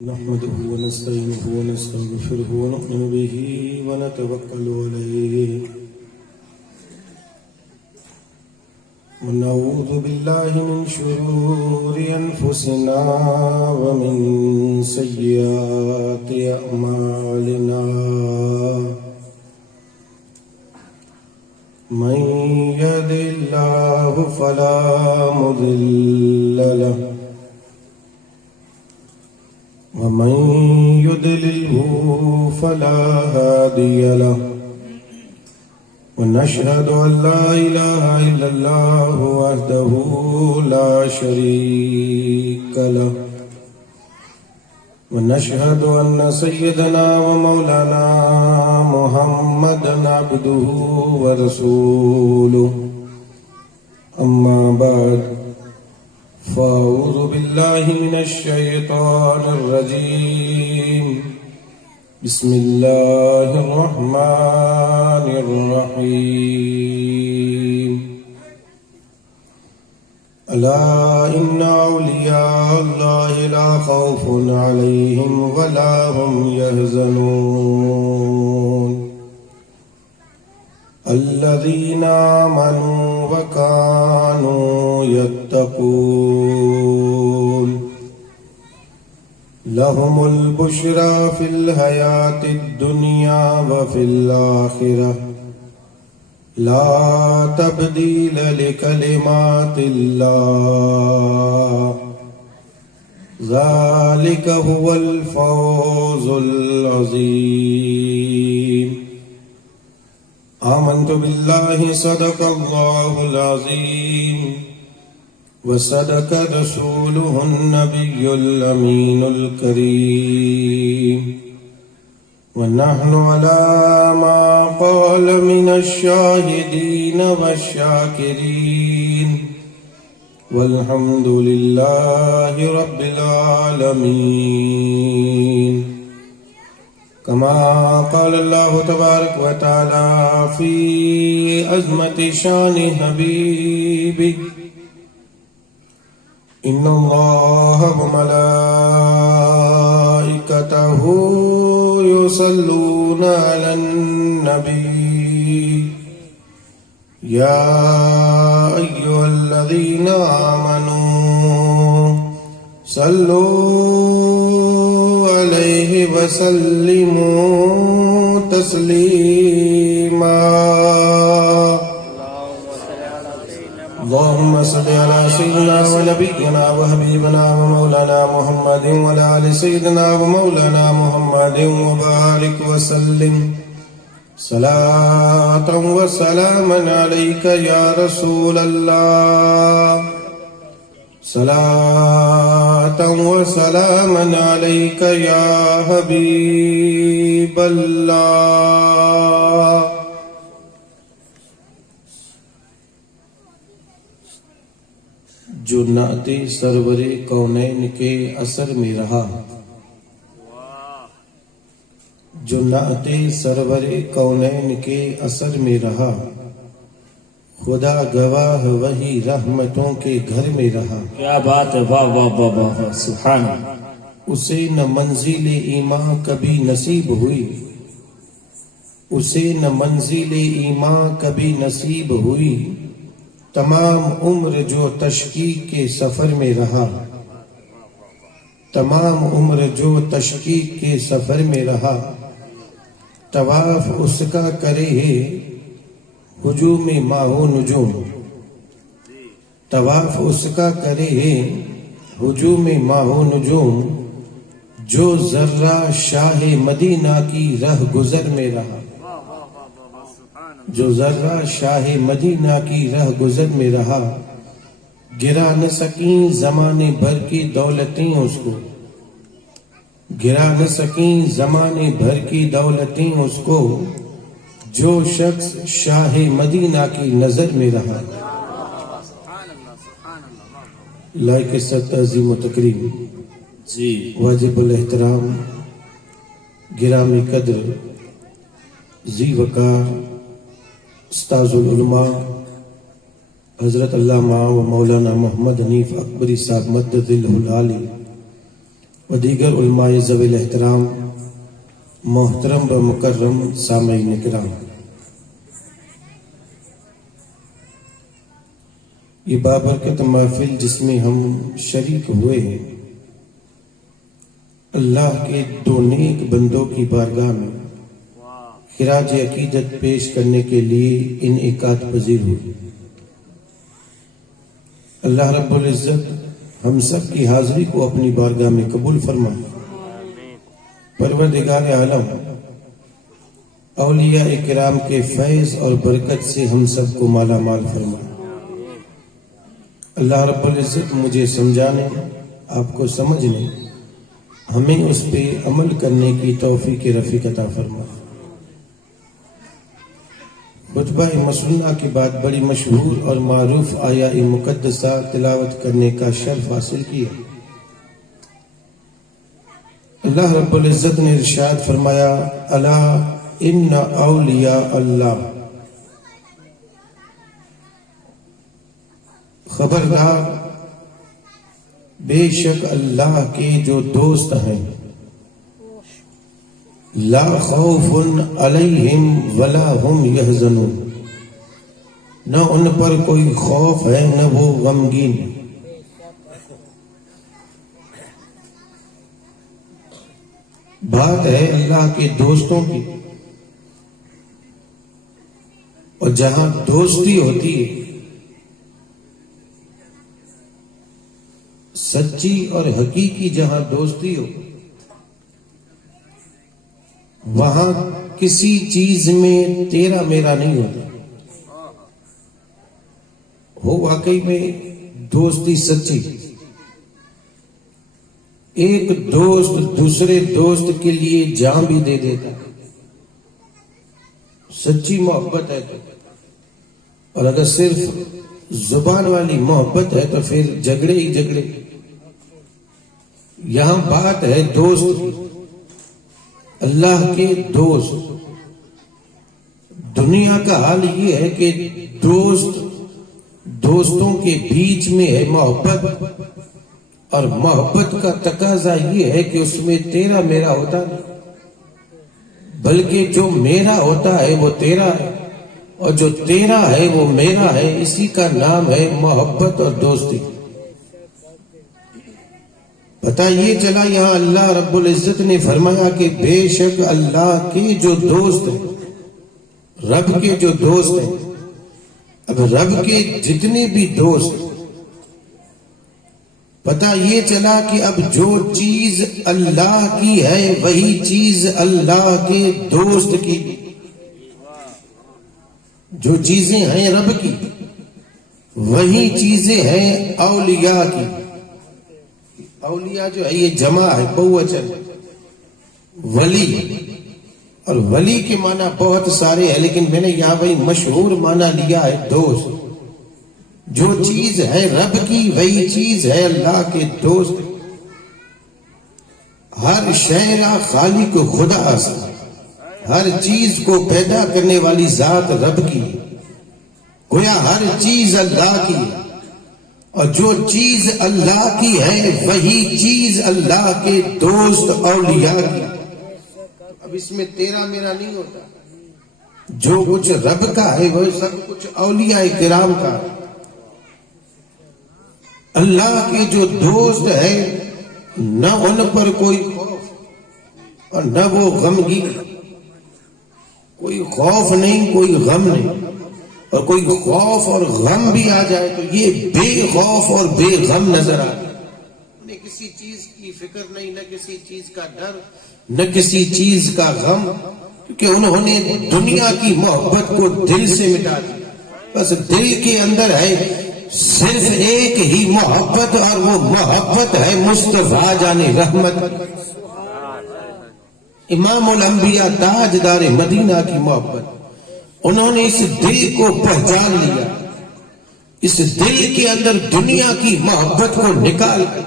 نحمده ونستعينه ونستغفره ونؤمن به ونتوكل عليه ونعوذ بالله من شرور أنفسنا ومن سيئات أعمالنا من يهد الله فلا مضل له ومن يضلله فلا هادي له ونشهد أن لا إله إلا الله وحده لا شريك له ونشهد أن سيدنا ومولانا محمدا عبده ورسوله أما بعد فأعوذ بالله من الشيطان الرجيم بسم الله الرحمن الرحيم ألا إن أولياء الله لا خوف عليهم ولا هم يحزنون الذين آمنوا وكانوا يتقون لهم البشرى في الحياة الدنيا وفي الآخرة لا تبديل لكلمات الله ذلك هو الفوز العظيم آمنت بالله صدق الله العظيم وصدق رسوله النبي الأمين الكريم ونحن على ما قال من الشاهدين والشاكرين والحمد لله رب العالمين كما قال الله تبارك وتعالى في عظمة شان حبيبه إن الله وملائكته يصلون على النبي يا أيها الذين آمنوا صلوا عليه وسلموا تسليما اللهم صل على سيدنا ونبينا وحبيبنا ومولانا محمد وعلى آل سيدنا ومولانا محمد وبارك وسلم صلاة وسلاما عليك يا رسول الله صلاة وسلاما عليك يا حبيب الله جو نعت سرور کونین کے اثر میں رہا جو نعت سرور کونین کے اثر میں رہا خدا گواہ وہی رحمتوں کے گھر میں رہا کیا بات ہے، واہ واہ واہ واہ، سبحان اللہ۔ اسے نہ منزل ایمان کبھی نصیب ہوئی اسے نہ منزل ایمان کبھی نصیب ہوئی تمام عمر جو تشکیق کے سفر میں رہا تمام عمر جو تشکیق کے سفر میں رہا طواف اس کا کرے ہے ہجوم ماہ و نجوم طواف اس کا کرے ہے ہجوم ماہ و نجوم جو ذرہ شاہ مدینہ کی رہ گزر میں رہا جو ذرہ شاہ مدینہ کی رہ گزر میں رہا گرا نہ سکیں زمانے بھر کی دولتیں اس کو گرا نہ سکیں زمانے بھر کی دولتیں اس کو جو شخص شاہ مدینہ کی نظر میں رہا لائق ست عظیم و تکریم جی واجب الاحترام گرامی قدر ذی وقار استاذ العلماء حضرت علامہ و مولانا محمد حنیف اکبری صاحب مدد العالی و دیگر علماء ذوی الاحترام، محترم و مکرم سامعین کرام، یہ بابرکت محفل جس میں ہم شریک ہوئے ہیں، اللہ کے دو نیک بندوں کی بارگاہ میں خراج عقیدت پیش کرنے کے لیے انعقاد پذیر ہوئی۔ اللہ رب العزت ہم سب کی حاضری کو اپنی بارگاہ میں قبول فرمائے۔ پروردگار عالم اولیاء کرام کے فیض اور برکت سے ہم سب کو مالا مال فرمائے۔ اللہ رب العزت مجھے سمجھانے، آپ کو سمجھنے، ہمیں اس پہ عمل کرنے کی توفیق رفیق عطا فرمائے۔ خطبہ مسنہ کے بعد بڑی مشہور اور معروف آیہ مقدسہ تلاوت کرنے کا شرف حاصل کیا۔ اللہ رب العزت نے ارشاد فرمایا، الا ان اولیاء اللہ، خبردار بے شک اللہ کے جو دوست ہیں، لا خوف علیہم ولا هم یحزنون، نہ ان پر کوئی خوف ہے نہ وہ غمگین۔ بات ہے اللہ کے دوستوں کی، اور جہاں دوستی ہوتی ہے، سچی اور حقیقی جہاں دوستی ہو، وہاں کسی چیز میں تیرا میرا نہیں ہوتا، ہو واقعی میں دوستی سچی۔ ایک دوست دوسرے دوست کے لیے جان بھی دے دیتا، سچی محبت ہے تو۔ اور اگر صرف زبان والی محبت ہے تو پھر جھگڑے ہی جھگڑے۔ یہاں بات ہے دوست کی، اللہ کے دوست۔ دنیا کا حال یہ ہے کہ دوستوں کے بیچ میں ہے محبت، اور محبت کا تقاضا یہ ہے کہ اس میں تیرا میرا ہوتا نہیں، بلکہ جو میرا ہوتا ہے وہ تیرا ہے، اور جو تیرا ہے وہ میرا ہے۔ اسی کا نام ہے محبت اور دوستی۔ پتہ یہ چلا یہاں اللہ رب العزت نے فرمایا کہ بے شک اللہ کے جو دوست ہیں، رب کے جو دوست ہیں۔ اب رب کے جتنے بھی دوست، پتہ یہ چلا کہ اب جو چیز اللہ کی ہے وہی چیز اللہ کے دوست کی، جو چیزیں ہیں رب کی وہی چیزیں ہیں اولیاء کی۔ اولیاء جو ہے یہ جمع ہے، بہوچن، ولی، اور ولی کے معنی بہت سارے ہیں، لیکن میں نے یہاں وہی مشہور معنی لیا ہے دوست۔ جو چیز ہے رب کی وہی چیز ہے اللہ کے دوست۔ ہر شے لا خالق خدا است، ہر چیز کو پیدا کرنے والی ذات رب کی، گویا ہر چیز اللہ کی، اور جو چیز اللہ کی ہے وہی چیز اللہ کے دوست اولیاء کی۔ اب اس میں تیرا میرا نہیں ہوتا، جو کچھ رب کا ہے وہ سب کچھ اولیاء کرام کا۔ اللہ کے جو دوست ہے نہ ان پر کوئی خوف اور نہ وہ غمگین، کوئی خوف نہیں کوئی غم نہیں، اور کوئی خوف اور غم بھی آ جائے تو یہ بے خوف اور بے غم نظر آئے۔ انہیں کسی چیز کی فکر نہیں، نہ کسی چیز کا ڈر، نہ کسی چیز کا غم، کیونکہ انہوں نے دنیا کی محبت کو دل سے مٹا دیا۔ بس دل کے اندر ہے صرف ایک ہی محبت، اور وہ محبت ہے مصطفیٰ جان رحمت، امام الانبیاء تاجدار مدینہ کی محبت۔ انہوں نے اس دل کو پہچان لیا، اس دل کے اندر دنیا کی محبت کو نکال کر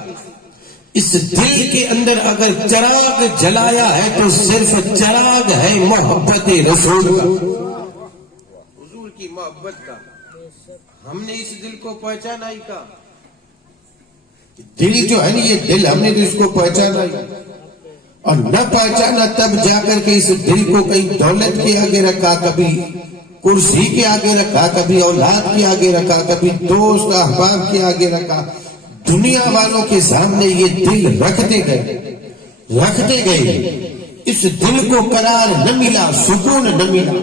اس دل کے اندر اگر چراغ جلایا ہے تو صرف چراغ ہے محبت رسول کا، حضور کی محبت کا۔ ہم نے اس دل کو پہچانا ہی کا دل جو ہے نا یہ دل ہم نے تو اس کو پہچانا ہی اور نہ پہچانا تب جا کر کے اس دل کو کہیں دولت کے آگے رکھا, کبھی کرسی کے آگے رکھا, کبھی اولاد کے آگے رکھا, کبھی دوست احباب کے آگے رکھا. دنیا والوں کے سامنے یہ دل رکھتے گئے. اس دل کو قرار نہ ملا, سکون نہ ملا,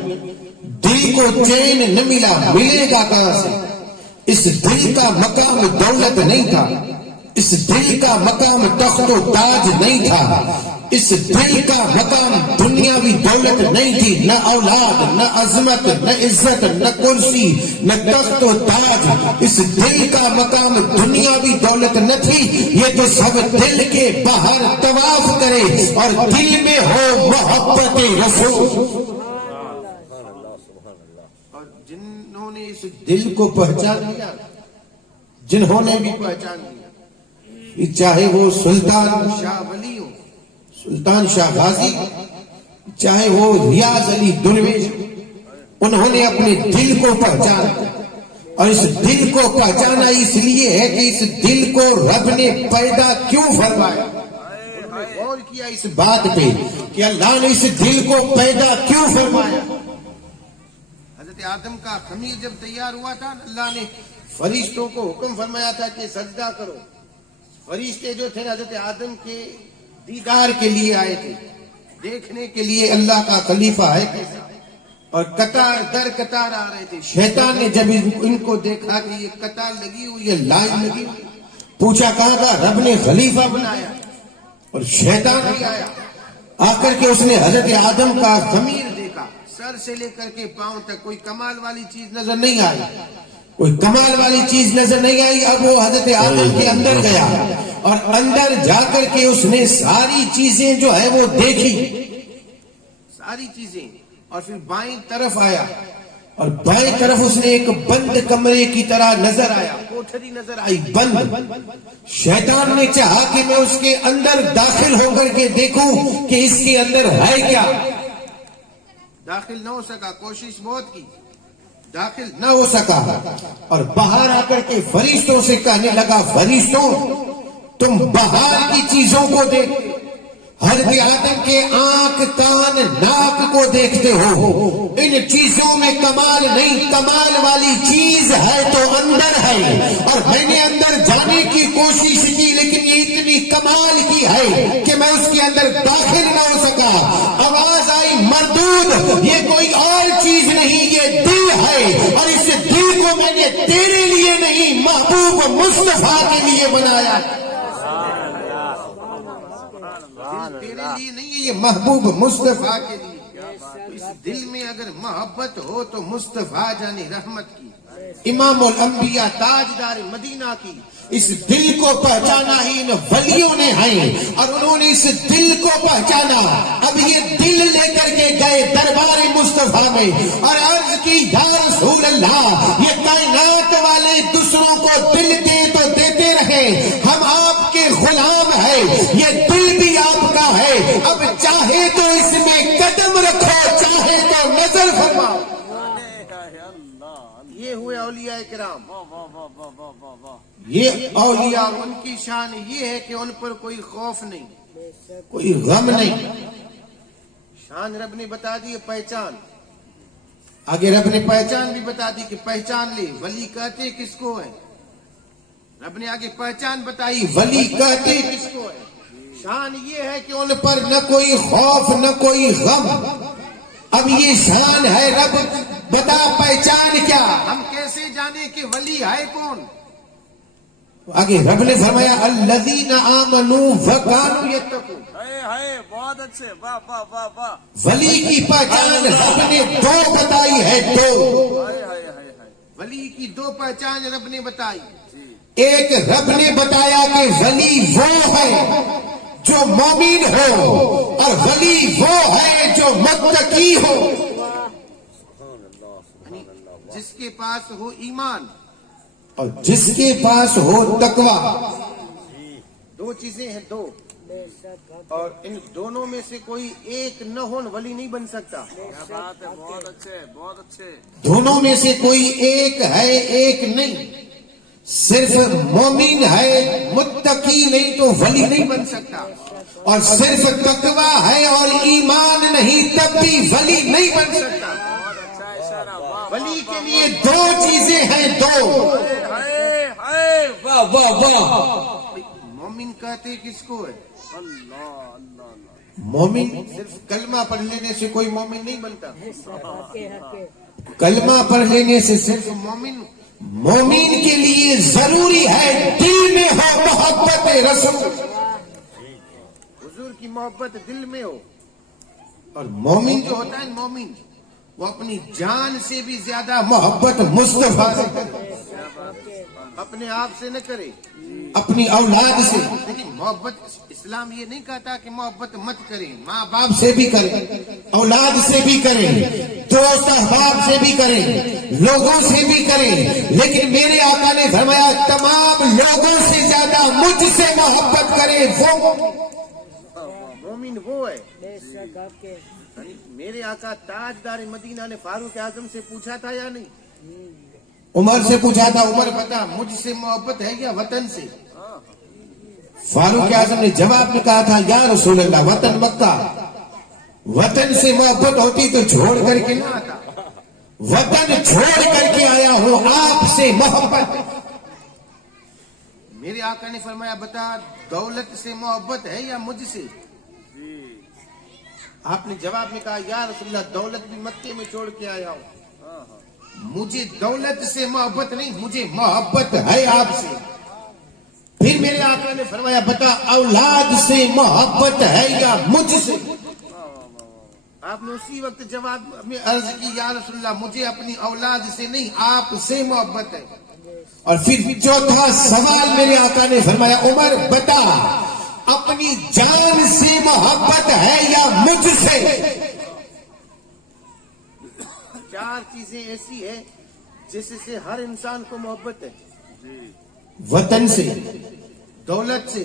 دل کو چین نہ ملا. ملے گا کہاں سے؟ اس دل کا مقام دولت نہیں تھا, اس دل کا مقام تخت و تاج نہیں تھا, اس دل کا مقام دنیاوی دولت نہیں تھی. نہ اولاد, نہ عظمت, نہ عزت, نہ کرسی, نہ تخت و تاج. اس دل کا مقام دنیاوی دولت نہ تھی. یہ تو سب دل کے باہر طواف کرے اور دل میں ہو محبت رسول. اور جنہوں نے اس دل کو پہچان لیا, جنہوں نے بھی پہچان لیا, چاہے وہ سلطان شاہ ولی ہو, سلطان شاہ غازی, چاہے وہ ریاض علی درویش, انہوں نے اپنے دل کو پہچانا. اور اس دل کو پہچانا اس لیے ہے کہ اس دل کو رب نے پیدا کیوں فرمایا. غور کیا اس بات پہ کہ اللہ نے اس دل کو پیدا کیوں فرمایا. حضرت آدم کا خمیر جب تیار ہوا تھا, اللہ نے فرشتوں کو حکم فرمایا تھا کہ سجدہ کرو. فرشتے جو تھے حضرت آدم کے دیدار کے لیے آئے تھے, دیکھنے کے لیے اللہ کا خلیفہ ہے کیسا, اور قطار در قطار آ رہے تھے. شیطان نے جب ان کو دیکھا کہ یہ قطار لگی ہوئی ہے, لائن لگی ہوئی, پوچھا کہاں کا رب نے خلیفہ بنایا. اور شیطان بھی آیا, آ کر کے اس نے حضرت آدم کا ضمیر دیکھا, سر سے لے کر کے پاؤں تک کوئی کمال والی چیز نظر نہیں آئی, کوئی کمال والی چیز نظر نہیں آئی. اب وہ حضرت آدم کے اندر گیا اور اندر جا کر کے اس نے ساری چیزیں جو ہے وہ دیکھی, ساری چیزیں. اور پھر بائیں طرف آیا اور بائیں طرف اس نے ایک بند کمرے کی طرح نظر آیا, کوٹھری نظر آئی بند. شیطان نے چاہا کہ میں اس کے اندر داخل ہو کر کے دیکھوں کہ اس کے اندر ہے کیا. داخل نہ ہو سکا, کوشش بہت کی, داخل نہ ہو سکا. اور باہر آ کر کے فرشتوں سے کہنے لگا, فرشتوں تم باہر کی چیزوں کو دیکھتے, حضرت آدم کے آنکھ, کان, ناک کو دیکھتے ہو, ان چیزوں میں کمال نہیں. کمال والی چیز ہے تو اندر ہے, اور میں نے اندر جانے کی کوشش کی لیکن یہ اتنی کمال کی ہے کہ میں اس کے اندر داخل نہ ہو سکا. آواز آئی, مردود, یہ کوئی اور چیز نہیں, یہ دل ہے, اور اس دل کو میں نے تیرے لیے نہیں محبوب مصطفیٰ کے لیے بنایا. تیرے لیے نہیں ہے, یہ محبوب مصطفیٰ کے لیے. اس دل میں اگر محبت ہو تو مصطفیٰ جان رحمت کی, امام الانبیاء, تاجدار مدینہ کی اس دل کو پہچانا ہی ان ولیوں نے ہے, اور انہوں نے اس دل کو پہچانا. اب یہ دل لے کر کے گئے دربار مصطفیٰ میں اور عرض کی, یا رسول اللہ, یہ کائنات والے دوسروں کو دل دے تو دیتے رہے, ہم آپ کے غلام ہیں, یہ دل بھی آپ کا ہے, اب چاہے تو اس میں قدم رکھو, چاہے تو نظر فرماؤ. یہ ہوئے اولیاء کرام. یہ اولیاء, ان کی شان یہ ہے کہ ان پر کوئی خوف نہیں, کوئی غم نہیں. شان رب نے بتا دی, پہچان. آگے رب نے پہچان بھی بتا دی کہ پہچان لے. ولی کہتے کس کو ہے؟ رب نے آگے پہچان بتائی, ولی کہتے کس کو ہے. شان یہ ہے کہ ان پر نہ کوئی خوف نہ کوئی غم. اب یہ شان ہے, رب بتا پہچان کیا, ہم کیسے جانے کہ ولی ہے کون. آگے رب نے فرمایا, الذین آمنوا وکانوا یتقون. بہت اچھے, واہ واہ واہ واہ. ولی کی پہچان رب نے دو بتائی ہے, دو. ولی کی دو پہچان رب نے بتائی. ایک رب نے بتایا کہ ولی وہ ہے جو مومن ہو, اور ولی وہ ہے جو متقی ہو, جس کے پاس ہو ایمان اور جس کے پاس ہو تقوی. دو چیزیں ہیں, دو, اور ان دونوں میں سے کوئی ایک نہ ہو ولی نہیں بن سکتا. بہت اچھے, بہت اچھے. دونوں میں سے کوئی ایک ہے, ایک نہیں. صرف مومن ہے متقی نہیں تو ولی نہیں بن سکتا، اور صرف تقوی ہے اور ایمان نہیں تب بھی ولی نہیں بن سکتا۔ بہت اچھا اشارہ، واہ ولی کے لیے دو چیزیں ہیں، دو۔ ہائے واہ واہ واہ۔ مومن کہتے کس کو ہے؟ اللہ اللہ اللہ، مومن صرف کلمہ پڑھ لینے سے کوئی مومن نہیں بنتا، کلمہ پڑھ لینے سے صرف مومن کے لیے ضروری ہے دل میں ہو محبت رسول، حضور کی محبت دل میں ہو۔ اور مومن جو ہوتا ہے مومن وہ اپنی جان سے بھی زیادہ محبت مصطفیٰ سے کرے، اپنے آپ سے نہ کرے، اپنی اولاد سے۔ لیکن محبت اسلام یہ نہیں کہتا کہ محبت مت کرے، ماں باپ سے بھی کرے، اولاد سے بھی کرے، دوست احباب سے بھی کرے، لوگوں سے بھی کرے، لیکن میرے آقا نے فرمایا تمام لوگوں سے زیادہ مجھ سے محبت کرے وہ۔ مومن وہ ہے۔ میرے آقا تاجدار مدینہ نے فاروق اعظم سے پوچھا تھا یا نہیں؟ عمر سے پوچھا تھا، عمر بتا مجھ سے محبت ہے یا وطن سے؟ فاروق اعظم نے جواب میں کہا تھا یا رسول اللہ وطن مکہ، وطن سے محبت ہوتی تو چھوڑ کر کے نہ آتا، وطن چھوڑ کر کے آیا ہوں آپ سے محبت۔ میرے آقا نے فرمایا بتا دولت سے محبت ہے یا مجھ سے؟ آپ نے جواب میں کہا یا رسول اللہ دولت بھی مکے میں چھوڑ کے آیا ہوں، مجھے دولت سے محبت نہیں، مجھے محبت ہے آپ سے۔ پھر میرے آقا نے فرمایا بتا اولاد سے محبت ہے یا مجھ سے؟ آپ نے اسی وقت جواب میں عرض کی یا رسول اللہ مجھے اپنی اولاد سے نہیں آپ سے محبت ہے۔ اور پھر چوتھا سوال میرے آقا نے فرمایا عمر بتا اپنی جان سے محبت ہے یا مجھ سے؟ چار چیزیں ایسی ہیں جس سے ہر انسان کو محبت ہے، وطن سے، دولت سے،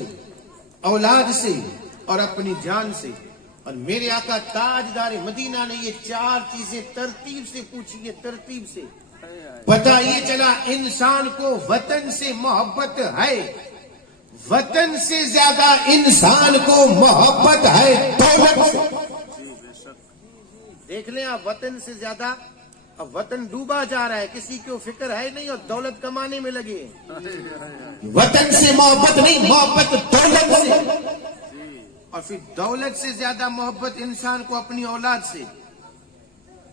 اولاد سے اور اپنی جان سے۔ اور میرے آقا تاجدار مدینہ نے یہ چار چیزیں ترتیب سے پوچھی ہے، ترتیب سے۔ پتہ یہ چلا انسان کو وطن سے محبت ہے، وطن سے زیادہ انسان کو محبت ہے دولت سے۔ دیکھ لیں آپ، وطن سے زیادہ اب وطن ڈوبا جا رہا ہے، کسی کو فکر ہے نہیں اور دولت کمانے میں لگے ہیں۔ وطن سے محبت نہیں، محبت دولت سے۔ اور پھر دولت سے زیادہ محبت انسان کو اپنی اولاد سے۔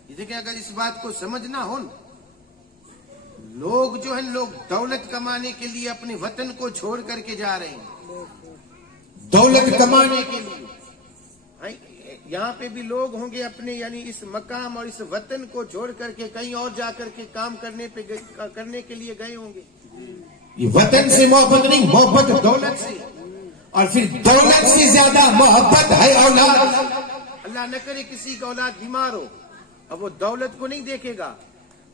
یہ دیکھیں اگر اس بات کو سمجھنا ہو، لوگ جو ہیں لوگ دولت کمانے کے لیے اپنے وطن کو چھوڑ کر کے جا رہے ہیں، دولت کمانے کے لیے۔ یہاں پہ بھی لوگ ہوں گے اپنے یعنی اس مقام اور اس وطن کو چھوڑ کر کے کہیں اور جا کر کے کام کرنے کے لیے گئے ہوں گے۔ یہ وطن سے محبت نہیں، محبت دولت سے۔ اور پھر دولت سے زیادہ محبت ہے اولاد۔ اللہ نہ کرے کسی کا اولاد بیمار ہو، اب وہ دولت کو نہیں دیکھے گا،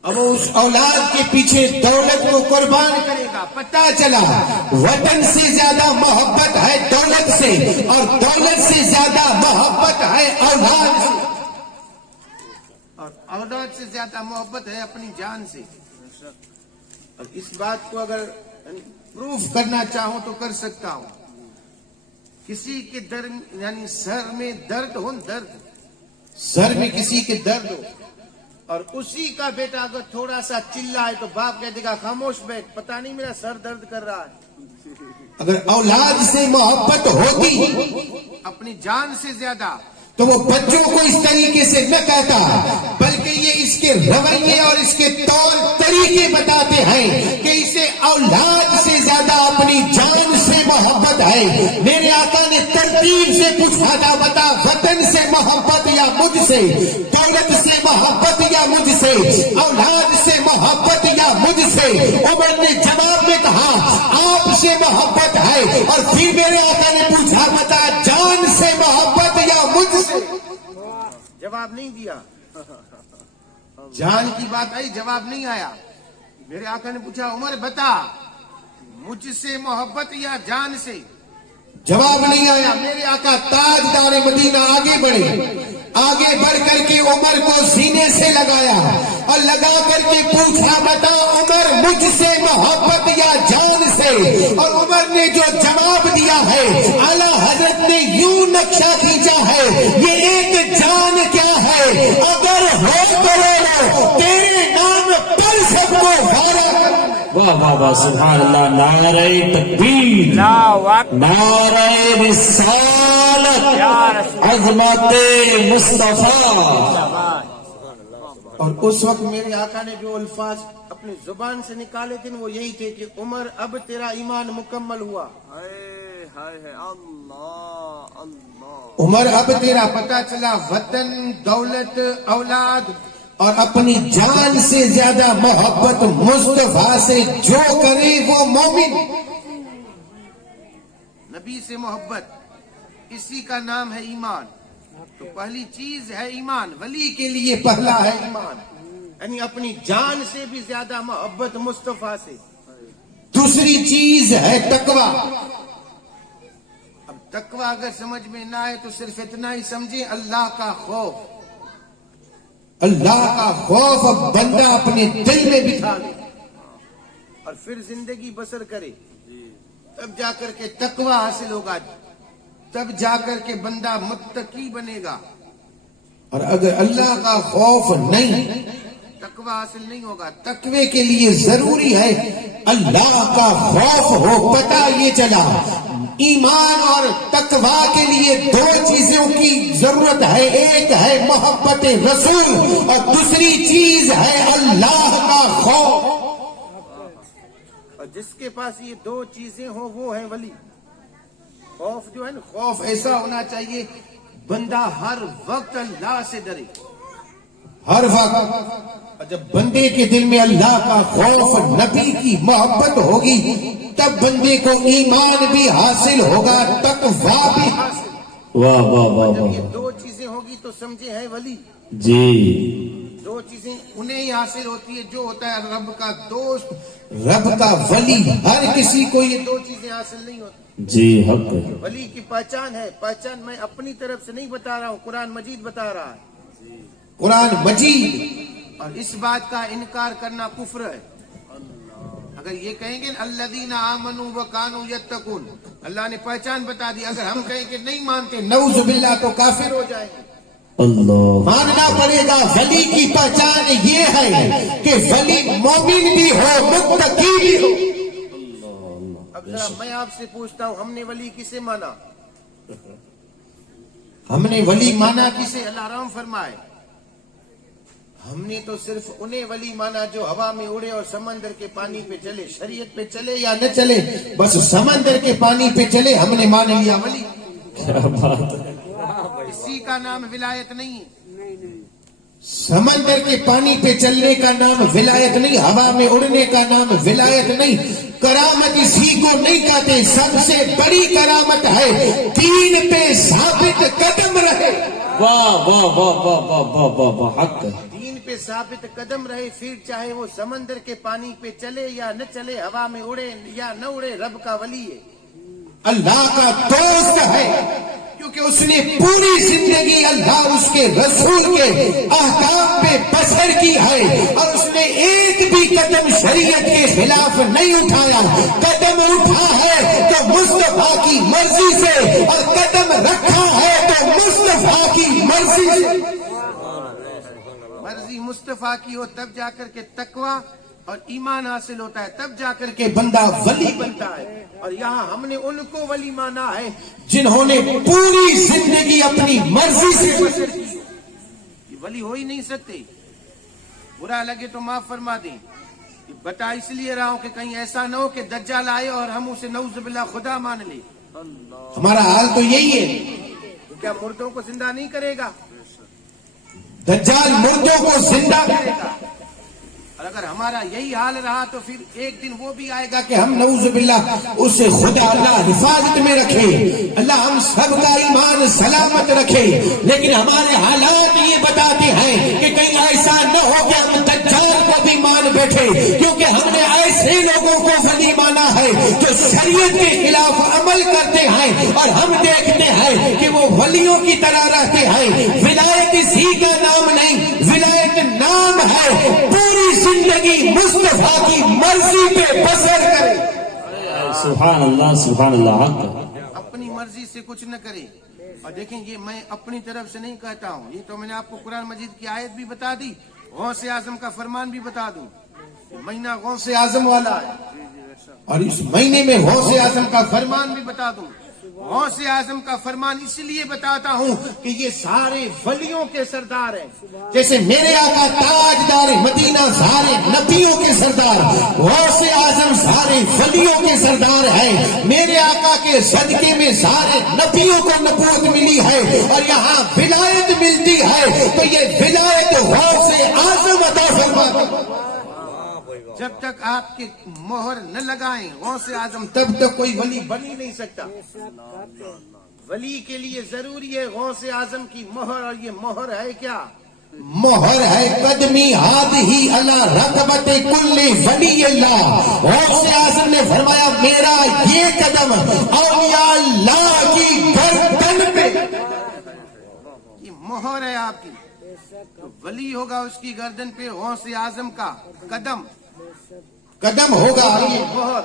اب وہ اس اولاد کے پیچھے دولت کو قربان کرے گا۔ پتہ چلا وطن سے زیادہ محبت ہے دولت سے، اور دولت سے زیادہ محبت ہے اولاد سے، اور اولاد سے زیادہ محبت ہے اپنی جان سے۔ اور اس بات کو اگر پروف کرنا چاہوں تو کر سکتا ہوں۔ کسی کے یعنی سر میں درد ہو، درد سر میں کسی کے درد ہو، اور اسی کا بیٹا اگر تھوڑا سا چلائے تو باپ کہہ دے گا خاموش بیٹھ، پتہ نہیں میرا سر درد کر رہا ہے۔ اگر اولاد سے محبت ہوتی اپنی جان سے زیادہ تو وہ بچوں کو اس طریقے سے نہ کہتا، بلکہ یہ اس کے رویے اور اس کے طور طریقے بتاتے ہیں کہ اسے اولاد سے زیادہ اپنی جان سے محبت ہے۔ میرے آقا نے ترتیب سے پوچھا تھا بتا وطن سے محبت یا مجھ سے، دولت سے محبت یا مجھ سے، اولاد سے محبت یا مجھ سے؟ عمر نے جواب میں کہا آپ سے محبت ہے، اور پھر میرے آقا نے پوچھا بتا جان سے محبت یا مجھ سے؟ جواب نہیں دیا، جان کی بات آئی جواب نہیں آیا۔ میرے آقا نے پوچھا عمر بتا مجھ سے محبت یا جان سے؟ جواب نہیں آیا۔ میرے آقا تاجدار مدینہ آگے بڑھے، آگے بڑھ کر کے عمر کو سینے سے لگایا اور لگا کر کے پوچھا بتا عمر مجھ سے محبت یا جان سے؟ اور عمر نے جو جواب دیا ہے اعلیٰ حضرت نے یوں نقشہ کھینچا ہے یہ ایک جان کیا ہے اگر ہو کروڑوں تیرے نام پر سب کو غارہ کروں۔ واہ واہ واہ سبحان اللہ، نعرہ تکبیر، اللہ اکبر، نعرہ رسالت، عظمت مصطفیٰ۔ اور اس وقت میرے آقا نے جو الفاظ اپنی زبان سے نکالے تھے وہ یہی تھے کہ عمر اب تیرا ایمان مکمل ہوا، ہائے ہائے ہائے، اللہ اللہ، عمر اب تیرا پتہ چلا وطن، دولت، اولاد اور اپنی جان سے زیادہ محبت مصطفیٰ سے جو کرے وہ مومن۔ نبی سے محبت، اسی کا نام ہے ایمان۔ تو پہلی چیز ہے ایمان، ولی کے لیے پہلا ہے ایمان، یعنی اپنی جان سے بھی زیادہ محبت مصطفیٰ سے۔ دوسری چیز ہے تقویٰ۔ اب تقویٰ اگر سمجھ میں نہ آئے تو صرف اتنا ہی سمجھیں، اللہ کا خوف۔ اللہ کا خوف اب بندہ اپنے دل میں بٹھا لے اور پھر زندگی بسر کرے، تب جا کر کے تقویٰ حاصل ہوگا، تب جا کر کے بندہ متقی بنے گا۔ اور اگر اللہ کا خوف نہیں، تقویٰ حاصل نہیں ہوگا۔ تقوی کے لیے ضروری ہے اللہ کا خوف ہو۔ پتہ یہ چلا ایمان اور تقوی کے لیے دو چیزوں کی ضرورت ہے، ایک ہے محبت رسول اور دوسری چیز ہے اللہ کا خوف۔ اور جس کے پاس یہ دو چیزیں ہوں وہ ہے ولی۔ خوف جو ہے نا، خوف ایسا ہونا چاہیے بندہ ہر وقت اللہ سے ڈرے۔ ہر وقت جب بندے کے دل میں اللہ کا خوف، نبی کی محبت ہوگی تب بندے کو ایمان بھی حاصل ہوگا، تقوی بھی حاصل۔ واہ واہ واہ جب یہ واہ، دو چیزیں ہوگی تو سمجھے ہے ولی۔ جی دو چیزیں انہیں ہی حاصل ہوتی ہے جو ہوتا ہے رب کا دوست، رب کا ولی۔ ہر کسی کو یہ یہ دو چیزیں حاصل نہیں ہوتی۔ جی حق ہے۔ ولی کی پہچان ہے، پہچان میں اپنی طرف سے نہیں بتا رہا ہوں، قرآن مجید بتا رہا ہے۔ قرآن مجید۔ اور اس بات کا انکار کرنا کفر ہے۔ اگر یہ کہیں گے الذین آمنوا وکانوا یتقون، اللہ نے پہچان بتا دی، اگر ہم کہیں کہ نہیں مانتے نعوذ باللہ تو کافر ہو جائیں گے۔ اللہ، ماننا پڑے گا ولی کی پہچان یہ ہے کہ ولی مومن بھی ہو، متقی بھی ہو۔ اب ذرا میں آپ سے پوچھتا ہوں، ہم نے ولی کسے مانا؟ ہم نے ولی مانا کسے؟ اللہ رحم فرمائے، ہم نے تو صرف انہیں ولی مانا جو ہوا میں اڑے اور سمندر کے پانی پہ چلے، شریعت پہ چلے یا نہ چلے، بس سمندر کے پانی پہ چلے ہم نے مان لیا ولی۔ کیا بات ہے، اسی کا نام ولایت نہیں ہے۔ سمندر کے پانی پہ چلنے کا نام ولایت نہیں، ہوا میں اڑنے کا نام ولایت نہیں۔ کرامت اسی کو نہیں کہتے، سب سے بڑی کرامت ہے دین پہ ثابت قدم رہے۔ واہ واہ واہ واہ واہ واہ واہ واہ، حق ہے۔ دین پہ ثابت قدم رہے، پھر چاہے وہ سمندر کے پانی پہ چلے یا نہ چلے، ہوا میں اڑے یا نہ اڑے، رب کا ولی ہے، اللہ کا دوست ہے، کیونکہ اس نے پوری زندگی اللہ اس کے رسول کے احکام پہ بسر کی ہے اور اس نے ایک بھی قدم شریعت کے خلاف نہیں اٹھایا۔ قدم اٹھا ہے تو مصطفیٰ کی مرضی سے اور قدم رکھا ہے تو مصطفیٰ کی مرضی سے۔ مرضی مصطفیٰ کی ہو تب جا کر کے تقویٰ اور ایمان حاصل ہوتا ہے، تب جا کر کے کہ بندہ ولی بنتا ہے۔ اور یہاں ہم نے ان کو ولی مانا ہے جنہوں نے پوری زندگی اپنی مرضی سے بسر کی۔ یہ ولی ہو ہی نہیں سکتے، برا لگے تو معاف فرما دیں۔ یہ بتا اس لیے رہا ہوں کہ کہیں ایسا نہ ہو کہ دجال آئے اور ہم اسے نعوذ باللہ خدا مان لیں۔ ہمارا حال تو یہی ہے، کیا مردوں کو زندہ نہیں کرے گا؟ دجال مردوں کو زندہ کرے گا۔ اور اگر ہمارا یہی حال رہا تو پھر ایک دن وہ بھی آئے گا کہ ہم نعوذ باللہ اسے خدا اللہ حفاظت میں رکھے، اللہ ہم سب کا ایمان سلامت رکھے، لیکن ہمارے حالات یہ بتاتے ہیں کہ کہیں ایسا نہ ہو کہ ہم دجال کو بھی مان بیٹھے، کیونکہ ہم نے ایسے لوگوں کو ولی مانا ہے جو شریعت کے خلاف عمل کرتے ہیں اور ہم دیکھتے ہیں کہ وہ ولی ولیوں کی طرح رہتے ہیں. ولایت اسی کا نام نہیں, ولایت نام ہے پوری زندگی مصطفیٰ کی مرضی پہ بسر کرے. سبحان اللہ سبحان اللہ حق. اپنی مرضی سے کچھ نہ کرے. اور دیکھیں یہ میں اپنی طرف سے نہیں کہتا ہوں, یہ تو میں نے آپ کو قرآن مجید کی آیت بھی بتا دی, غوث اعظم کا فرمان بھی بتا دوں. مہینہ غوث اعظم والا ہے اور اس مہینے میں غوث اعظم کا فرمان بھی بتا دوں. غوث اعظم کا فرمان اس لیے بتاتا ہوں کہ یہ سارے ولیوں کے سردار ہیں. جیسے میرے آقا تاجدار مدینہ سارے نبیوں کے سردار, غوث اعظم سارے ولیوں کے سردار ہیں. میرے آقا کے صدقے میں سارے نبیوں کو نبوت ملی ہے اور یہاں ولایت ملتی ہے, تو یہ ولایت غوث اعظم عطا فرماتا. جب تک آپ کی مہر نہ لگائیں غوث اعظم تب تک کوئی ولی بن ہی نہیں سکتا. ولی کے لیے ضروری ہے غوث اعظم کی مہر, اور یہ مہر ہے کیا؟ مہر ہے قدمی ہی اللہ رقبت کل ولی اللہ. غوث اعظم نے فرمایا میرا یہ قدم اولیاء اللہ کی گردن پہ, یہ مہر ہے آپ کی. تو ولی ہوگا اس کی گردن پہ غوث اعظم کا قدم ہوگا. یہ مہر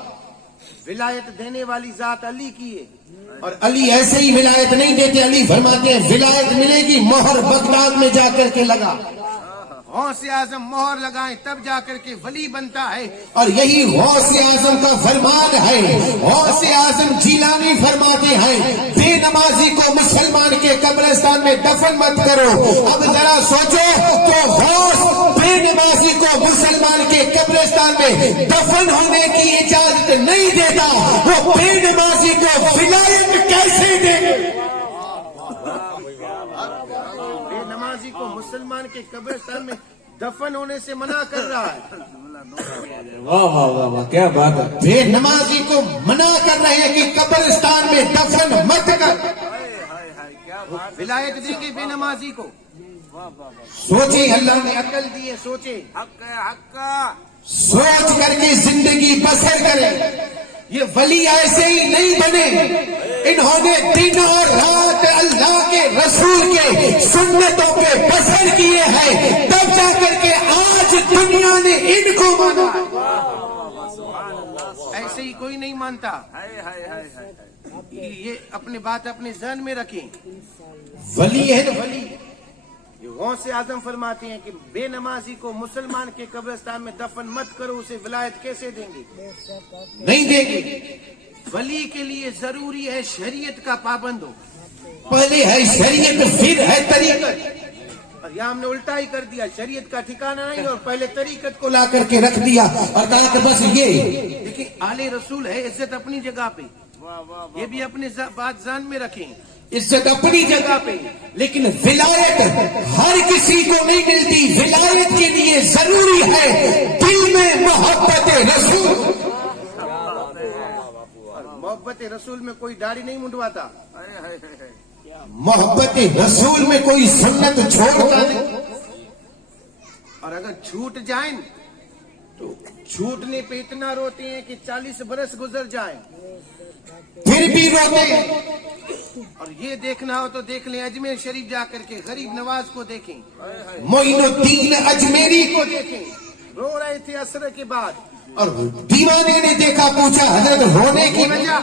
ولایت دینے والی ذات علی کی ہے, اور علی ایسے ہی ولایت نہیں دیتے. علی فرماتے ہیں ولایت ملے گی مہر بغداد میں جا کر کے لگا. غوث اعظم مہر لگائیں تب جا کر کے ولی بنتا ہے, اور یہی غوث اعظم کا فرمان ہے. غوث اعظم جیلانی فرماتے ہیں بے نمازی کو مسلمان کے قبرستان میں دفن مت کرو. اب ذرا سوچو کہ غوث بے نمازی کو مسلمان کے قبرستان میں دفن ہونے کی اجازت نہیں دیتا, وہ بے نمازی کو ولایت کیسے دے گا؟ بے نمازی کو مسلمان کے قبرستان میں دفن ہونے سے منع کر رہا ہے. واہ واہ واہ واہ کیا بات ہے. بے نمازی کو منع کر رہے ہیں کہ قبرستان میں دفن مت کر. ولایت دیں گے بے نمازی کو. سوچیں, اللہ نے عقل دی ہے, سوچیں, حق ہے, حق کا. سوچ کر کے زندگی بسر کریں. یہ ولی ایسے ہی نہیں بنے, انہوں نے دن اور رات اللہ کے رسول کے سنتوں پہ بسر کیے ہیں, تب جا کر کے آج دنیا نے ان کو مانا. ایسے ہی کوئی نہیں مانتا. یہ اپنی بات اپنے ذہن میں رکھیں. ولی ہے تو ولی. غوث اعظم فرماتے ہیں کہ بے نمازی کو مسلمان کے قبرستان میں دفن مت کرو, اسے ولایت کیسے دیں گے؟ نہیں دیں گے. ولی کے لیے ضروری ہے شریعت کا پابند ہو. پہلے ہے شریعت پھر ہے طریقت, اور یہاں ہم نے الٹا ہی کر دیا. شریعت کا ٹھکانہ نہیں اور پہلے طریقت کو لا کر کے رکھ دیا اور کہا کہ بس یہ. دیکھیں آل رسول ہے, عزت اپنی جگہ پہ, یہ بھی اپنے بات ذہن میں رکھیں. عزت اپنی جگہ پہ, لیکن ولایت ہر کسی کو نہیں ملتی. ولایت کے لیے ضروری ہے دل میں محبت رسول. محبت رسول میں کوئی داڑھی نہیں منڈواتا, محبت رسول میں کوئی سنت چھوڑتا نہیں. اور اگر چھوٹ جائیں تو چھوٹنے پہ اتنا روتے ہیں کہ 40 برس گزر جائیں پھر بھی روتے ہیں. اور یہ دیکھنا ہو تو دیکھ لیں, اجمیر شریف جا کر کے غریب نواز کو دیکھیں, معین الدین اجمیری کو دیکھیں, رو رہے تھے عصر کے بعد. اور دیوانے نے دیکھا, پوچھا حضرت رونے کی وجہ؟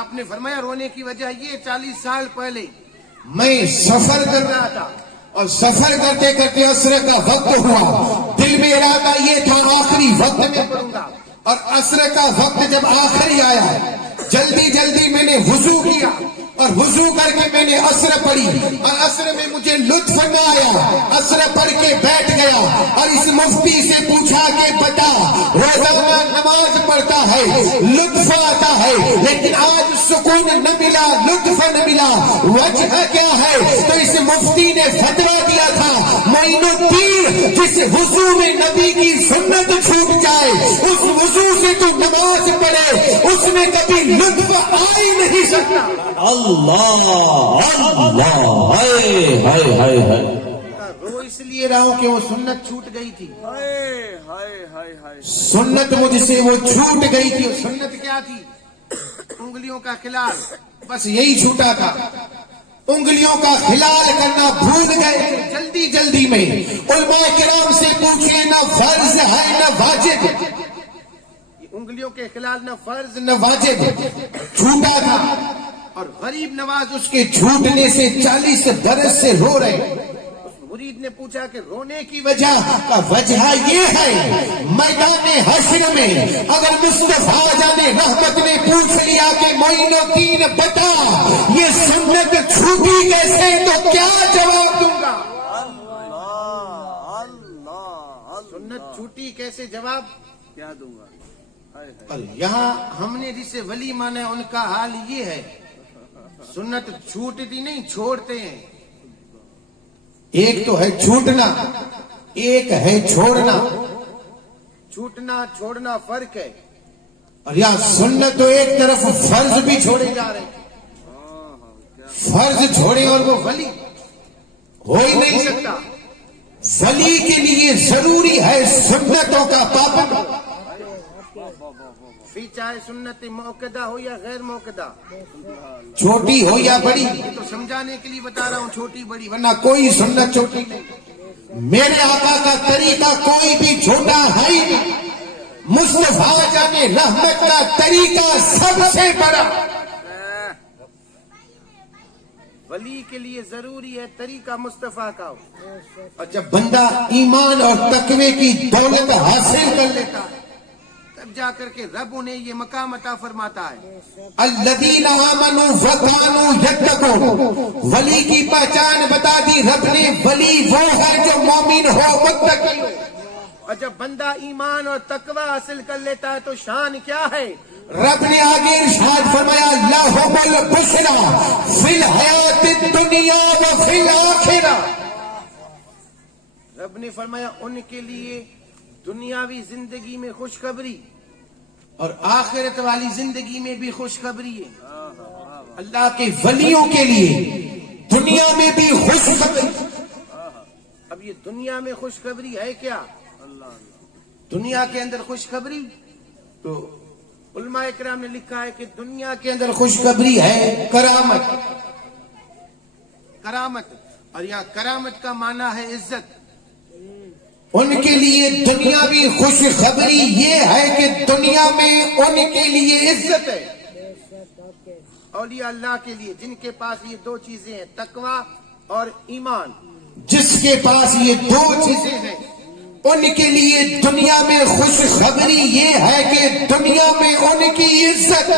آپ نے فرمایا رونے کی وجہ یہ 40 سال پہلے میں سفر کر رہا تھا, اور سفر کرتے کرتے عصر کا وقت ہوا, دل میں ارادہ یہ تھا آخری وقت میں پڑھوں گا, اور عصر کا وقت جب آخری آیا جلدی جلدی میں نے وضو کیا, اور وضو کر کے میں نے عصر پڑھی, اور عصر میں مجھے لطف نہ آیا. عصر پڑھ کے بیٹھ گیا اور اس مفتی سے پوچھا کہ بتا روزانہ نماز پڑھتا ہے, لطف آتا ہے, لیکن آج سکون نہ ملا, لطف نہ ملا, وجہ کیا ہے؟ تو اس مفتی نے فتویٰ دیا تھا معین الدین جس وضو میں نبی کی سنت چھوٹ جائے اس وضو سے تو نماز پڑھے, اس میں کبھی لطف آ ہی نہیں سکتا. اللہ اللہ ہائے ہائے ہائے ہائے. رو اس لیے رہا ہوں کہ وہ سنت چھوٹ گئی تھی. ہائے ہائے ہائے ہائے. سنت مجھ سے وہ چھوٹ گئی تھی. سنت کیا تھی؟ انگلیوں کا خلال, بس یہی چھوٹا تھا. انگلیوں کا خلال کرنا بھول گئے جلدی جلدی میں. علماء کرام سے پوچھیں نہ فرض ہے نہ واجب. انگلیوں کے خلال نہ فرض نہ واجب، چھوٹا تھا اور غریب نواز اس کے چھوٹنے سے 40 برس سے رو رہے. مرید نے پوچھا کہ رونے کی وجہ یہ ہے میدان حشر میں اگر مصطفیٰ جان رحمت نے پوچھ لیا کہ معین الدین بتا یہ سنت چھوٹی کیسے، تو کیا جواب دوں گا؟ سنت چھوٹی کیسے جواب کیا دوں گا؟ اور یہاں ہم نے جسے ولی مانا ہے ان کا حال یہ ہے، سنت چھوٹتی نہیں چھوڑتے ہیں. ایک تو ہے چھوٹنا، ایک ہے چھوڑنا. چھوٹنا چھوڑنا فرق ہے. اور یا سنت تو ایک طرف فرض بھی چھوڑے جا رہے ہیں، فرض چھوڑے اور وہ ولی ہو ہی نہیں سکتا. ولی کے لیے ضروری ہے سنتوں کا پابند، پھر چاہے سنت موقدہ ہو یا غیر موقدہ، چھوٹی ہو یا بڑی. یہ تو سمجھانے کے لیے بتا رہا ہوں چھوٹی بڑی، ورنہ کوئی سنت چھوٹی نہیں. میرے آقا کا طریقہ کوئی بھی چھوٹا ہے ہی نہیں. مصطفیٰ جان رحمت کا طریقہ سب سے بڑا. ولی کے لیے ضروری ہے طریقہ مصطفیٰ کا ہو. اور جب بندہ ایمان اور تقوی کی دولت حاصل کر لیتا ہے تب جا کر کے رب انہیں یہ مقام عطا فرماتا ہے. الذین آمنوا وکانوا یتقون، ولی کی پہچان بتا دی رب نے. ولی وہ ہے جو مومن ہو متقی ہو. اور جب بندہ ایمان اور تقوی حاصل کر لیتا ہے تو شان کیا ہے؟ رب نے آگے ارشاد فرمایا لہم البشری فی الحیات الدنیا و فی الآخرہ. رب نے فرمایا ان کے لیے دنیاوی زندگی میں خوشخبری اور آخرت والی زندگی میں بھی خوشخبری ہے. اللہ کے ولیوں کے لیے دنیا میں بھی خوشخبری. اب یہ دنیا میں خوشخبری ہے کیا؟ دنیا کے اندر خوشخبری تو علماء کرام نے لکھا ہے کہ دنیا کے اندر خوشخبری ہے کرامت. کرامت اور یہاں کرامت کا معنی ہے عزت. ان کے لیے دنیاوی خوشخبری یہ ہے کہ دنیا میں ان کے لیے عزت ہے. اولیاء اللہ کے لیے جن کے پاس یہ دو چیزیں ہیں تقوی اور ایمان، جس کے پاس یہ دو چیزیں ہیں ان کے لیے دنیا میں خوشخبری یہ ہے کہ دنیا میں ان کی عزت.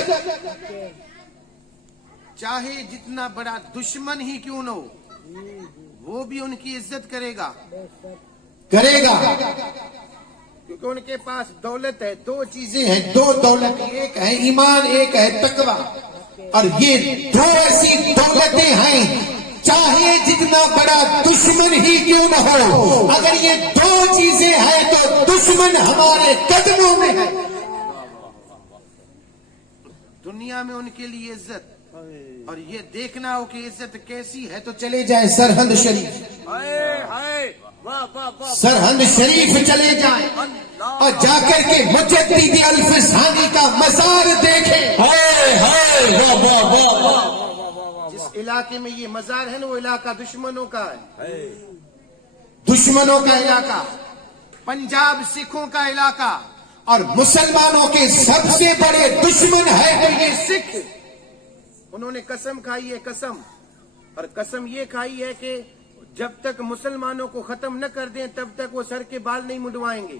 چاہے جتنا بڑا دشمن ہی کیوں نہ ہو وہ بھی ان کی عزت کرے گا کیونکہ ان کے پاس دولت ہے. دو چیزیں ہیں، دو دولت، ایک ہے ایمان ایک ہے تقوی. اور یہ دو ایسی دولتیں ہیں چاہے جتنا بڑا دشمن ہی کیوں نہ ہو، اگر یہ دو چیزیں ہیں تو دشمن ہمارے قدموں میں ہے. دنیا میں ان کے لیے عزت، اور یہ دیکھنا ہو کہ عزت کیسی ہے تو چلے جائیں سرہند شریف. سرہند شریف چلے جائیں اور جا کر کے مجدد الفسانی کا مزار دیکھیں. جس علاقے میں یہ مزار ہے نا وہ علاقہ دشمنوں کا ہے، دشمنوں کا علاقہ، پنجاب سکھوں کا علاقہ، اور مسلمانوں کے سب سے بڑے دشمن ہے تو یہ سکھ. انہوں نے قسم کھائی ہے، قسم، اور قسم یہ کھائی ہے کہ جب تک مسلمانوں کو ختم نہ کر دیں تب تک وہ سر کے بال نہیں منڈوائیں گے.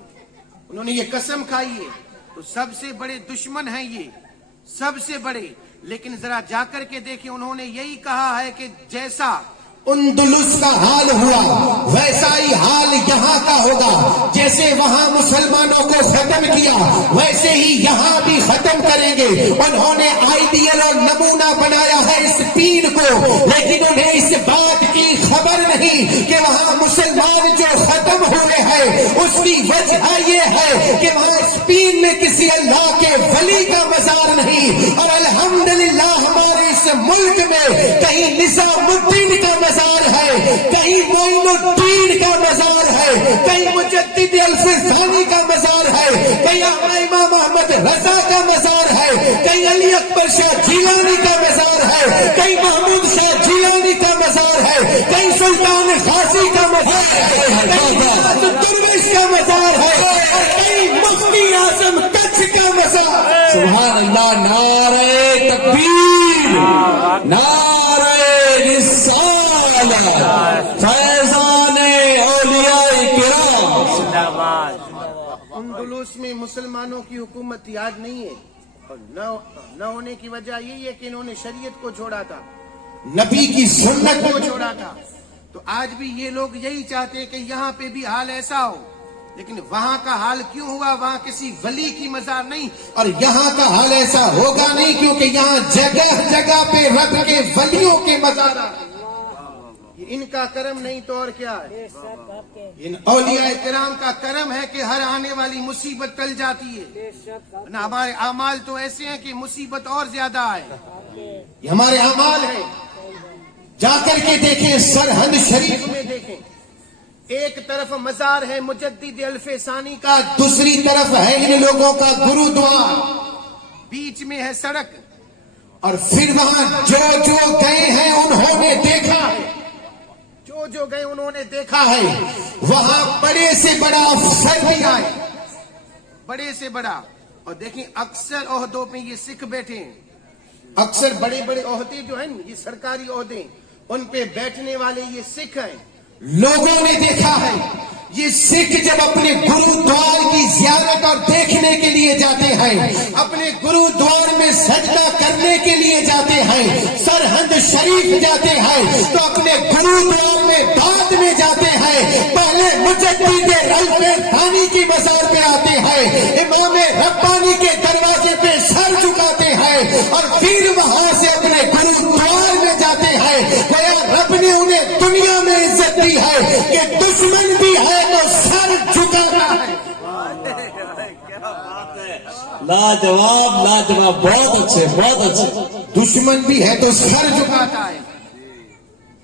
انہوں نے یہ قسم کھائی ہے. تو سب سے بڑے دشمن ہیں یہ، سب سے بڑے. لیکن ذرا جا کر کے دیکھیں انہوں نے یہی کہا ہے کہ جیسا اندلس کا حال ہوا ویسا ہی حال یہاں کا ہوگا. جیسے وہاں مسلمانوں کو ختم کیا ویسے ہی یہاں بھی ختم کریں گے. انہوں نے آئیڈیل اور نمونہ بنایا ہے اس پیر کو، لیکن انہیں اس بات کی خبر نہیں کہ وہاں مسلمان جو ختم ہوئے ہیں اس کی وجہ یہ ہے کہ وہاں اس پیر میں کسی اللہ کے ولی کا مزار نہیں. اور الحمدللہ ہمارے اس ملک میں کہیں نظام الدین کا مزار ہے، کہیں معین الدین کا مزار ہے، کہیں مجدد الفسانی کا مزار ہے، کہیں امام محمد رضا کا مزار ہے، کہیں علی اکبر شاہ جیلانی کا مزار ہے، کہیں محمود شاہ جیلانی ربانی کا مزار ہے، کہیں سلطان غازی کا مزار ہے، کہیں غوث درویش کا مزار ہے، اور کہیں مفتی اعظم کچھ کا مزار ہے۔ سبحان اللہ، نعرہ تکبیر، نعرہ رسالت، فیضان اولیاء کرام۔ زندہ باد۔ اندلس میں مسلمانوں کی حکومت یاد نہیں ہے، اور نہ ہونے کی وجہ یہی ہے کہ انہوں نے شریعت کو چھوڑا تھا، نبی کی سنت کو چھوڑا تھا۔ تو آج بھی یہ لوگ یہی چاہتے ہیں کہ یہاں پہ بھی حال ایسا ہو، لیکن وہاں کا حال کیوں ہوا؟ وہاں کسی ولی کی مزار نہیں، اور یہاں کا حال ایسا ہوگا نہیں، کیونکہ یہاں جگہ جگہ پہ رب کے ولیوں کے مزارات۔ یہ ان کا کرم نہیں تو اور کیا ہے؟ ان اولیاء کرام کا کرم ہے کہ ہر آنے والی مصیبت ٹل جاتی ہے، نہ ہمارے اعمال تو ایسے ہیں کہ مصیبت اور زیادہ آئے۔ یہ ہمارے اعمال ہے، جا کر کے دیکھیں سرہند شریف میں دیکھیں، ایک طرف مزار ہے مجدد الف ثانی کا، کا، دوسری طرف ہے ان لوگوں کا گرودوار، بیچ میں ہے سڑک، اور پھر وہاں جو جو گئے ہیں انہوں نے دیکھا ہے، جو گئے انہوں نے دیکھا دیکھا ہے وہاں بڑے سے بڑا افسر بھی آئے، بڑے سے بڑا۔ اور دیکھیں اکثر عہدوں پہ یہ سکھ بیٹھے ہیں، اکثر بڑے بڑے عہدے جو ہیں یہ سرکاری عہدے، ان پہ بیٹھنے والے یہ سکھ ہیں۔ لوگوں نے دیکھا ہے یہ سکھ جب اپنے گرودوار کی زیارت اور دیکھنے کے لیے جاتے ہیں، اپنے گرودوار میں سجدہ کرنے کے لیے جاتے ہیں، سرہند شریف جاتے ہیں، تو اپنے گرودوار میں بعد میں جاتے ہیں، پہلے مجدد الف ثانی کی مزار پہ آتے ہیں، امام ربانی کے دروازے پہ سر جھکاتے ہیں، اور پھر وہاں سے اپنے گرودوار میں جاتے ہیں۔ گویا رب نے انہیں دنیا میں عزت دی ہے کہ دشمن بھی ہے تو سر جھکاتا ہے۔ لاجواب، لاجواب، بہت اچھے، بہت اچھے۔ دشمن بھی ہے تو سر جھکاتا ہے۔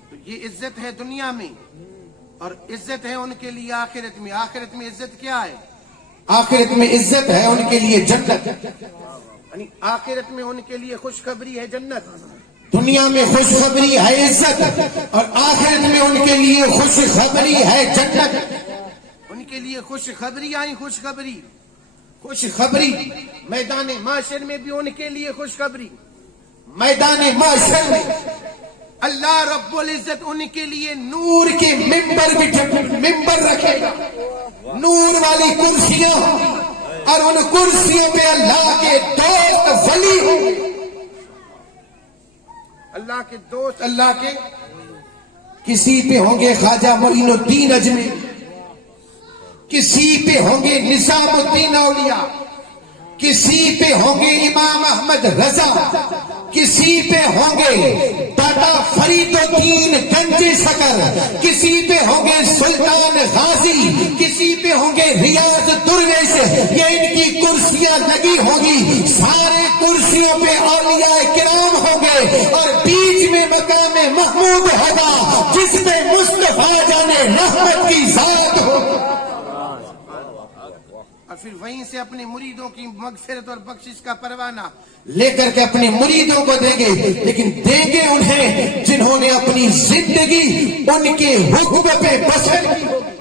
تو یہ عزت ہے دنیا میں، اور عزت ہے ان کے لیے آخرت میں۔ آخرت میں عزت کیا ہے؟ آخرت میں عزت ہے ان کے لیے جنت، یعنی آخرت میں ان کے لیے خوشخبری ہے جنت۔ دنیا میں خوشخبری ہے عزت، اور آخرت میں ان کے لیے خوشخبری ہے جنت۔ ان کے لیے خوشخبری آئی، خوشخبری، خوشخبری میدان معاشر میں بھی ان کے لیے خوشخبری۔ میدان معاشر میں اللہ رب العزت ان کے لیے نور کے ممبر رکھے گا، نور والی کرسیاں، اور ان کرسیوں پہ اللہ کے دوست ولی ہوں گے، اللہ کے دوست، اللہ کے کسی پہ ہوں گے خواجہ معین الدین اجمیری، کسی پہ ہوں گے نظام الدین اولیاء، کسی پہ ہوں گے امام احمد رضا، کسی پہ ہوں گے دادا فرید الدین گنجی سکر، کسی پہ ہوں گے سلطان غازی، کسی پہ ہوں گے ریاض درویش۔ یہ ان کی کرسیاں لگی ہوں گی، سارے کرسیوں پہ اولیاء کرام ہوں گے، اور بیچ میں مقام محمود ہوگا جس میں مصطفیٰ جان رحمت کی ذات ہوگی، اور پھر وہیں سے اپنے مریدوں کی مغفرت اور بخشش کا پروانہ لے کر کے اپنے مریدوں کو دیں گے، لیکن دیں گے انہیں جنہوں نے اپنی زندگی ان کے حکم پہ بسر کی ہوگی،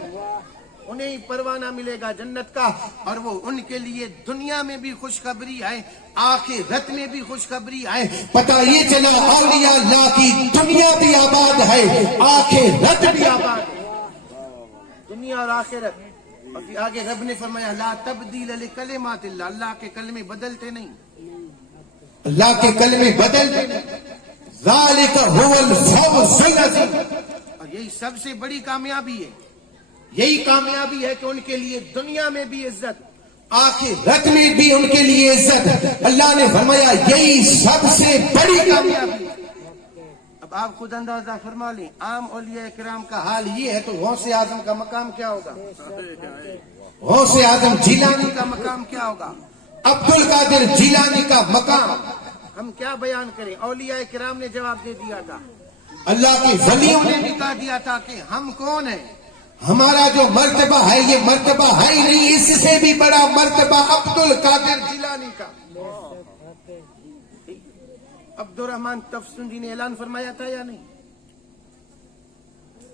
انہیں ہی پروانہ ملے گا جنت کا۔ اور وہ ان کے لیے دنیا میں بھی خوشخبری ہے، آخرت میں بھی خوشخبری ہے۔ پتہ یہ چلا اولیاء اللہ کی دنیا بھی آباد ہے، آخرت بھی آباد ہے، دنیا اور آخرت۔ اور پھر آگے رب نے فرمایا لا تبدیل لکلمات اللہ، اللہ کے کلمے بدلتے نہیں، اللہ کے کلمے بدلتے نہیں۔ ذالک هو الفوز العظیم، اور یہی سب سے بڑی کامیابی ہے، یہی کامیابی ہے کہ ان کے لیے دنیا میں بھی عزت، آخرت میں بھی ان کے لیے عزت۔ اللہ نے فرمایا یہی سب سے بڑی کامیابی۔ اب آپ خود اندازہ فرما لیں، عام اولیاء کرام کا حال یہ ہے تو غوث اعظم کا مقام کیا ہوگا؟ غوث اعظم جیلانی کا مقام کیا ہوگا؟ عبد القادر جیلانی کا مقام، ہم کیا بیان کریں؟ اولیاء کرام نے جواب دے دیا تھا، اللہ کے ولیوں نے انہوں نے بھی کہا دیا تھا کہ ہم کون ہیں؟ ہمارا جو مرتبہ ہے یہ مرتبہ ہے ہی نہیں، اس سے بھی بڑا مرتبہ عبد القادر جیلانی کا۔ عبد الرحمن تفسن جی نے اعلان فرمایا تھا یا نہیں؟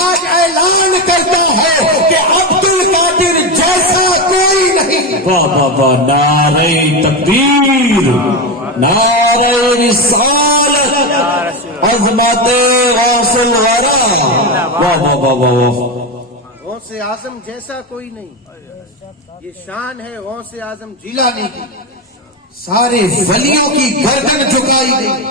آج اعلان کرتا ہے کہ عبد القادر جیسا کوئی نہیں. واہ واہ واہ، نعرہ تکبیر، نعرہ رسالت، عظمت غوث الورا، واہ واہ واہ واہ واہ. غوث اعظم جیسا کوئی نہیں. یہ شان ہے غوث اعظم جیلانی کی. سارے ولیوں کی گردن جھکائی گئی،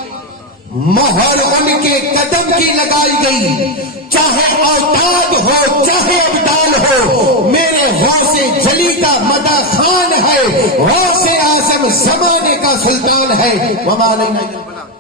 مہر ان کے قدم کی لگائی گئی. چاہے اوتاد ہو چاہے ابدال ہو، میرے غوث جلی کا مدح خان ہے. غوث اعظم زمانے کا سلطان ہے. وما علینا الا البلاغ.